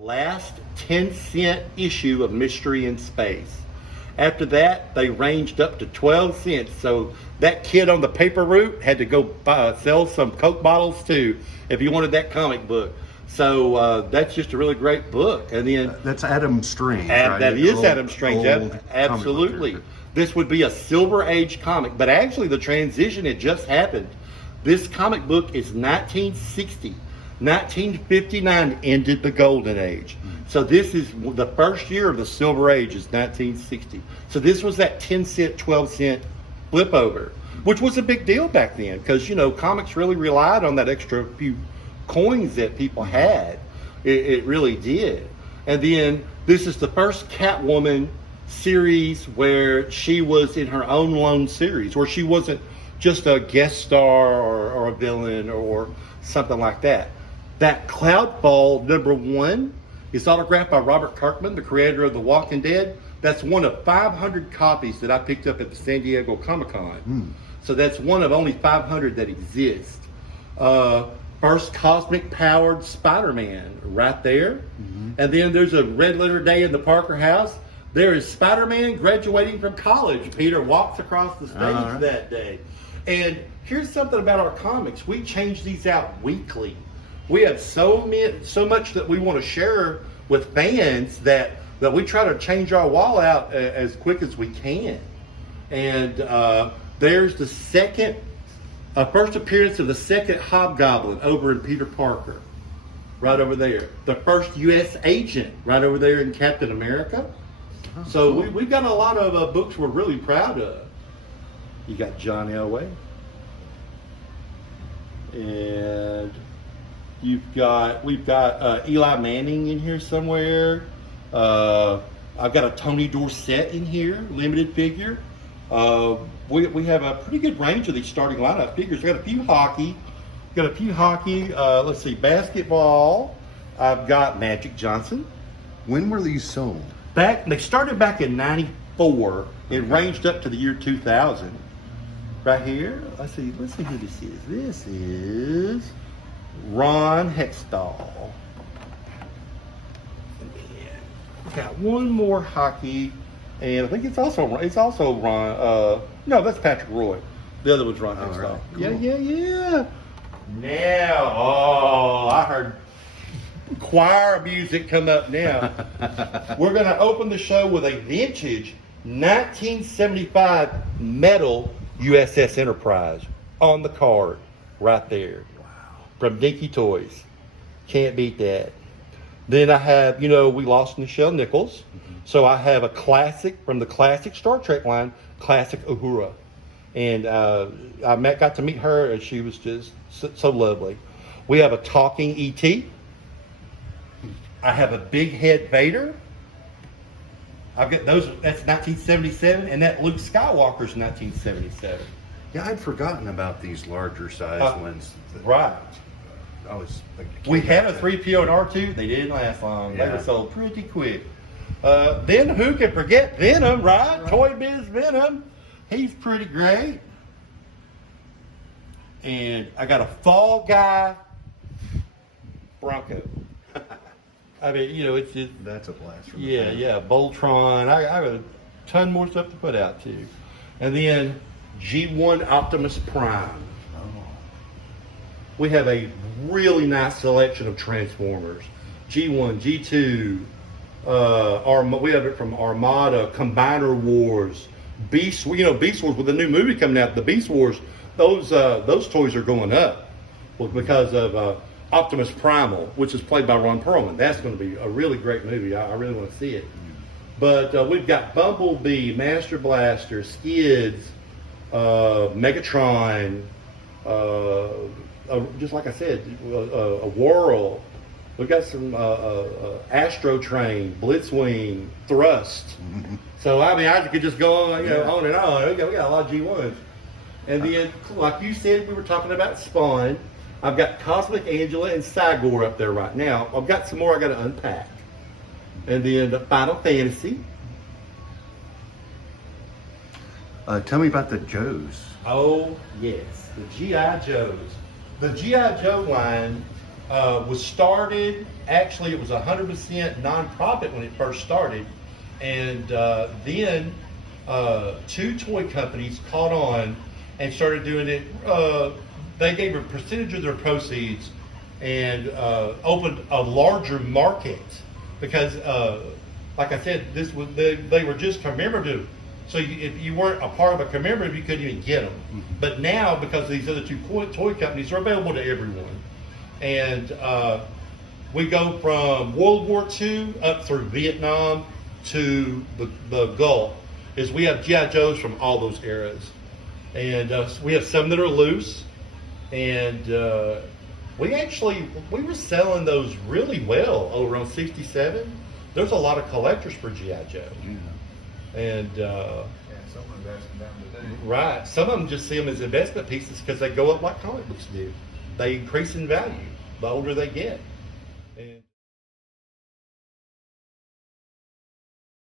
last 10-cent issue of Mystery in Space. After that, they ranged up to 12 cents. So that kid on the paper route had to go sell some Coke bottles too if he wanted that comic book. So that's just a really great book. And then that's Adam Strange, right? That is Adam Strange. Absolutely. This would be a Silver Age comic, but actually the transition had just happened. This comic book is 1960. 1959 ended the Golden Age. So this is the first year of the Silver Age is 1960. So this was that 10 cent, 12 cent flip over, which was a big deal back then because, you know, comics really relied on that extra few coins that people had. It really did. And then this is the first Catwoman series where she was in her own lone series, where she wasn't just a guest star or a villain or something like that. That Cloudfall #1 is autographed by Robert Kirkman, the creator of The Walking Dead. That's one of 500 copies that I picked up at the San Diego Comic-Con. So that's one of only 500 that exist. First cosmic powered Spider-Man right there. And then there's a red letter day in the Parker house. There is Spider-Man graduating from college. Peter walks across the stage that day. And here's something about our comics. We change these out weekly. We have so much that we want to share with fans that we try to change our wall out as quick as we can. And there's the first appearance of the second Hobgoblin over in Peter Parker, right over there. The first U.S. agent right over there in Captain America. So we've got a lot of books we're really proud of. You got John Elway. And we've got Eli Manning in here somewhere. I've got a Tony Dorsett in here, limited figure. We have a pretty good range of these starting lineup figures. We got a few hockey. Let's see, basketball. I've got Magic Johnson. When were these sold? They started back in '94. It ranged up to the year 2000. Right here, let's see who this is. This is Ron Hextall. Got one more hockey, and I think it's also Ron. No, that's Patrick Roy. The other was Ron Hextall. Right. Cool. Yeah. Now, I heard choir music come up now. We're going to open the show with a vintage 1975 metal USS Enterprise on the card right there. Wow. From Dinky Toys. Can't beat that. Then I have, we lost Nichelle Nichols. So I have a classic from the classic Star Trek line, classic Uhura. And I got to meet her, and she was just so lovely. We have a talking E.T. I have a big head Vader. I've got those. That's 1977, and that Luke Skywalker's 1977. Yeah, I'd forgotten about these larger size ones. Right. We had a 3PO and R2. They didn't last long. Yeah. They were sold pretty quick. Then who can forget Venom, right? Toy Biz Venom. He's pretty great. And I got a Fall Guy Bronco. I mean, it's just... That's a blast from Yeah, Voltron. I got a ton more stuff to put out, too. And then G1 Optimus Prime. Oh. We have a really nice selection of Transformers. G1, G2, we have it from Armada, Combiner Wars, Beast Wars with the new movie coming out, the Beast Wars, those toys are going up because of Optimus Primal, which is played by Ron Perlman. That's going to be a really great movie. I really want to see it. But we've got Bumblebee, Master Blaster, Skids, Megatron, just like I said, a Whirl. We've got some Astro Train, Blitzwing, Thrust. So I could just go on, on and on. We got a lot of G1s. And then, like you said, we were talking about Spawn. I've got Cosmic Angela and Cygor up there right now. I've got some more I got to unpack. And then the Final Fantasy. Tell me about the Joes. Oh, yes. The G.I. Joes. The G.I. Joe line was started, actually it was 100% nonprofit when it first started. And then two toy companies caught on and started doing it. They gave a percentage of their proceeds and opened a larger market because, like I said, they were just commemorative. So if you weren't a part of a commemorative, you couldn't even get them. Mm-hmm. But now, because these other two toy companies are available to everyone, and we go from World War II up through Vietnam to the Gulf, is we have GI Joes from all those eras, and we have some that are loose, and we were selling those really well over on 67. There's a lot of collectors for GI Joe. Yeah. And Someone's asking down today. right, some of them just see them as investment pieces because they go up like comic books do. They increase in value the older they get. And